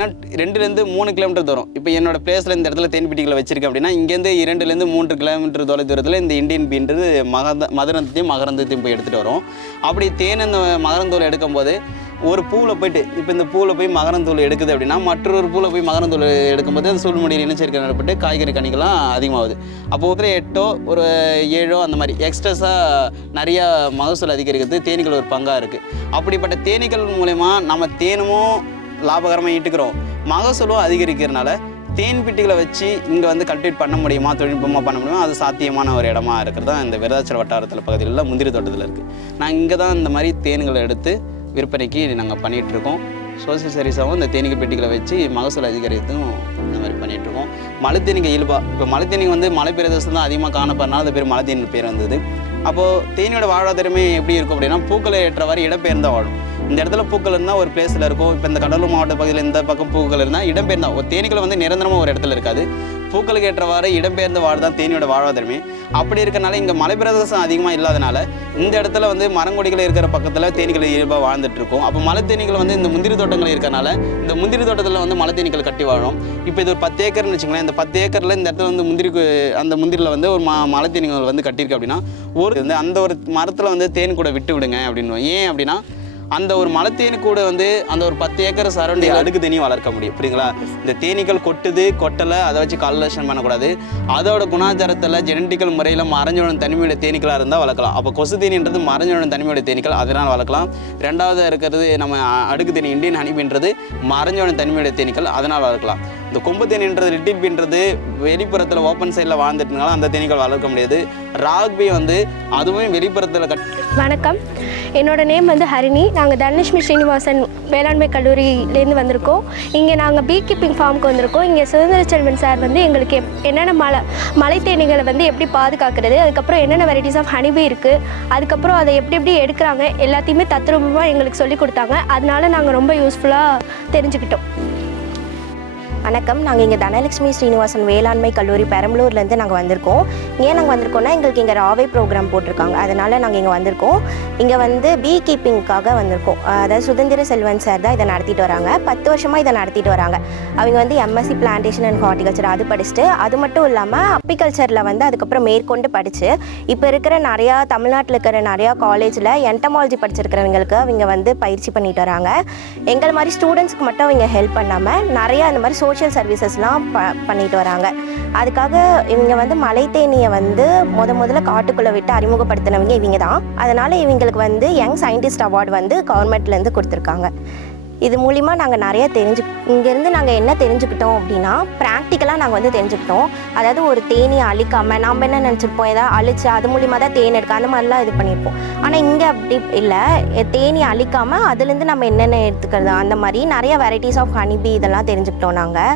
2லேருந்து 3 kilometre தூரம். இப்போ என்னோட பிளேஸில் இந்த இடத்துல தேன்பிட்டிகளை வச்சிருக்கேன் அப்படின்னா, இங்கேருந்து 2லேருந்து 3 கிலோமீட்டர் தூரத்தில் இந்த இந்தியன் பீன்றது மதுரந்தத்தையும் மகரந்தத்தையும் போய் எடுத்துகிட்டு வரும். அப்படி தேன் இந்த மகரந்தூள் எடுக்கும்போது ஒரு பூவில் போயிட்டு இப்போ இந்த பூவில் போய் மகரந்தூள் எடுக்குது அப்படின்னா, மற்றொரு பூவில் போய் மகரந்தூள் எடுக்கும்போது அந்த சூழ்முடியில் இணைச்சிருக்க நடப்பட்டு காய்கறி கனிகள்லாம் அதிகமாகுது. அப்போ ஒரு 8ஓ ஒரு 7ஓ அந்த மாதிரி எக்ஸ்ட்ரஸாக நிறையா மகசூல் அதிகரிக்கிறது தேனீக்கள் ஒரு பங்காக இருக்குது. அப்படிப்பட்ட தேனீக்கள் மூலயமா நம்ம தேனும் லாபகரமாக ஈட்டுக்கிறோம், மகசூலும் அதிகரிக்கிறதுனால தேன் பெட்டிகளை வச்சு இங்கே வந்து கல்டிவேட் பண்ண முடியுமா, தொழில்நுட்பமாக பண்ண முடியுமா, அது சாத்தியமான ஒரு இடமா இருக்கிறது தான் இந்த விருதாச்சலம் வட்டாரத்தில் பகுதிகளில் முந்திரி தோட்டத்தில் இருக்குது. நாங்கள் இங்கே தான் இந்த மாதிரி தேன்களை எடுத்து விற்பனைக்கு நாங்கள் பண்ணிகிட்ருக்கோம். சோசியல் சர்வீஸாகவும் இந்த தேனீக்கள் பெட்டிகளை வச்சு மகசூல் அதிகரித்தும் இந்த மாதிரி பண்ணிகிட்ருக்கோம். மலைத்தேனீங்க இயல்பா இப்போ மலைத்தேனீங்க வந்து மலை பிரதேசம் தான் அதிகமாக காணப்படுறதுனால அது பேர் மலைத்தேனி பேர் வந்தது. அப்போது தேனியோட வாழ்வாதாரமே எப்படி இருக்கும் அப்படின்னா, பூக்களை ஏற்றவாறு இடம்பெயர்ந்தால் வாழும். இந்த இடத்துல பூக்கள் இருந்தால் ஒரு பிளேஸில் இருக்கும். இப்போ இந்த கடலூர் மாவட்ட பகுதியில் இந்த பக்கம் பூக்கள் இருந்தால் இடம்பெயர்ந்தால் ஒரு தேனீக்கள் வந்து நிரந்தரமாக ஒரு இடத்துல இருக்காது. பூக்களுக்கு ஏற்றவாறு இடம்பெயர்ந்த வாழ் தான் தேனியோட வாழ்வாதாரமே. அப்படி இருக்கிறனால இங்கே மலை பிரதேசம் அதிகமாக இல்லாதனால இந்த இடத்துல வந்து மரங்கொடிகள் இருக்கிற பக்கத்தில் தேனீக்கள் இயல்பாக வாழ்ந்துட்டு இருக்கும். அப்போ மலை தேனீக்கள் வந்து இந்த முந்திரி தோட்டங்கள் இருக்கிறனால இந்த முந்திரி தோட்டத்தில் வந்து மலை தேனீக்கள் கட்டி வாழும். இப்போ இது ஒரு 10 ஏக்கர்னு வச்சுங்களேன். இந்த 10 ஏக்கரில் இந்த இடத்துல வந்து அந்த முந்திரியில் வந்து ஒரு மலை தேனீக்கள் வந்து கட்டியிருக்கு அப்படின்னா, அந்த ஒரு மரத்தில் வந்து தேன் கூட விட்டு விடுங்க அப்படின்னு. ஏன் அப்படின்னா, அந்த ஒரு மலைத்தேனி கூட வந்து அந்த ஒரு 10 ஏக்கர் சரௌண்டிங் அடுக்கு தேனியும் வளர்க்க முடியும். புரியுங்களா? இந்த தேனீக்கள் கொட்டலை அதை வச்சு கலெக்ஷன் பண்ணக்கூடாது. அதோட குணாச்சாரத்தில் ஜெனட்டிக்கல் முறையில் மறைஞ்சோட தனிமையுடைய தேனீக்களாக இருந்தால் வளர்க்கலாம். அப்போ கொசு தேனின்றது மறைஞ்சோட தனிமையுடைய தேனீக்கள், அதனால் வளர்க்கலாம். ரெண்டாவது இருக்கிறது நம்ம அடுக்கு தேனி இந்தியன் ஹனிபின்றது மறைஞ்சோட தனிமையுடைய தேனீக்கள், அதனால் வளர்க்கலாம். இந்த கொம்பு தேனின்றது லிட்டில் பீன்றது வெளிப்புறத்தில் ஓப்பன் சைடில் வாழ்ந்துட்டுனால அந்த தேனீக்கள் வளர்க்க முடியாது. ராக்பி வந்து அதுவும் வெளிப்புறத்தில் வணக்கம், என்னோட நேம் வந்து ஹரிணி. நாங்கள் தனலட்சுமி ஸ்ரீனிவாசன் வேளாண்மை கல்லூரியிலேருந்து வந்திருக்கோம். இங்கே நாங்கள் பீ கீப்பிங் ஃபார்முக்கு வந்திருக்கோம். இங்கே சுதந்திர செல்வன் சார் வந்து எங்களுக்கு என்னென்ன மலை தேனீகளை வந்து எப்படி பாதுகாக்கிறது, அதுக்கப்புறம் என்னென்ன வெரைட்டிஸ் ஆஃப் ஹனிபி இருக்குது, அதுக்கப்புறம் அதை எப்படி எடுக்கிறாங்க எல்லாத்தையுமே தத்ரூபமாக எங்களுக்கு சொல்லி கொடுத்தாங்க. அதனால நாங்கள் ரொம்ப யூஸ்ஃபுல்லாக தெரிஞ்சுக்கிட்டோம். வணக்கம், நாங்கள் இங்கே தனலட்சுமி ஸ்ரீனிவாசன் வேளாண்மை கல்லூரி பெரம்பலூர்லேருந்து நாங்கள் வந்திருக்கோம். ஏன் நாங்கள் வந்திருக்கோம்னா, எங்களுக்கு இங்கே ராவே ப்ரோக்ராம் போட்டிருக்காங்க, அதனால் நாங்கள் இங்கே வந்திருக்கோம். இங்கே வந்து பீ கீப்பிங்காக வந்திருக்கோம். அதாவது சுதந்திர செல்வன் சார் தான் இதை நடத்திட்டு வராங்க. 10 வருஷமாக இதை நடத்திட்டு வராங்க. அவங்க வந்து எம்எஸ்சி பிளான்டேஷன் அண்ட் ஹார்டிகல்ச்சர் அது படிச்சுட்டு, அது மட்டும் இல்லாமல் அப்பிகல்ச்சரில் வந்து அதுக்கப்புறம் மேற்கொண்டு படித்து இப்போ இருக்கிற நிறையா தமிழ்நாட்டில் இருக்கிற நிறையா காலேஜில் என்டமாலஜி படிச்சிருக்கிறவங்களுக்கு அவங்க வந்து பயிற்சி பண்ணிட்டு வராங்க. எங்கள் மாதிரி ஸ்டூடெண்ட்ஸ்க்கு மட்டும் அவங்க ஹெல்ப் பண்ணாமல் நிறையா இந்த மாதிரி சோஷியல் சர்வீசஸ்லாம் பண்ணிட்டு வராங்க. அதுக்காக இவங்க வந்து மலைத்தேனியை வந்து முதல்ல காட்டுக்குள்ளே விட்டு அறிமுகப்படுத்தினவங்க இவங்க தான். அதனால் இவங்களுக்கு வந்து யங் சயின்டிஸ்ட் அவார்டு வந்து கவர்மெண்ட்லேருந்து கொடுத்துருக்காங்க. இது மூலிமா நாங்கள் நிறைய இங்கேருந்து நாங்கள் என்ன தெரிஞ்சுக்கிட்டோம் அப்படின்னா, ப்ராக்டிக்கலாக நாங்கள் வந்து தெரிஞ்சுக்கிட்டோம். அதாவது ஒரு தேனியை அழிக்காமல் நாம் என்ன நினச்சிருப்போம், ஏதாவது அழிச்சு அது மூலிமா தான் தேன் எடுக்க அந்த மாதிரிலாம் இது பண்ணியிருப்போம். ஆனால் இங்கே அப்படி இல்லை, தேனியை அழிக்காமல் அதுலேருந்து நம்ம என்னென்ன எடுத்துக்கிறது அந்த மாதிரி நிறைய வெரைட்டிஸ் ஆஃப் ஹனிபி இதெல்லாம் தெரிஞ்சுக்கிட்டோம் நாங்கள்.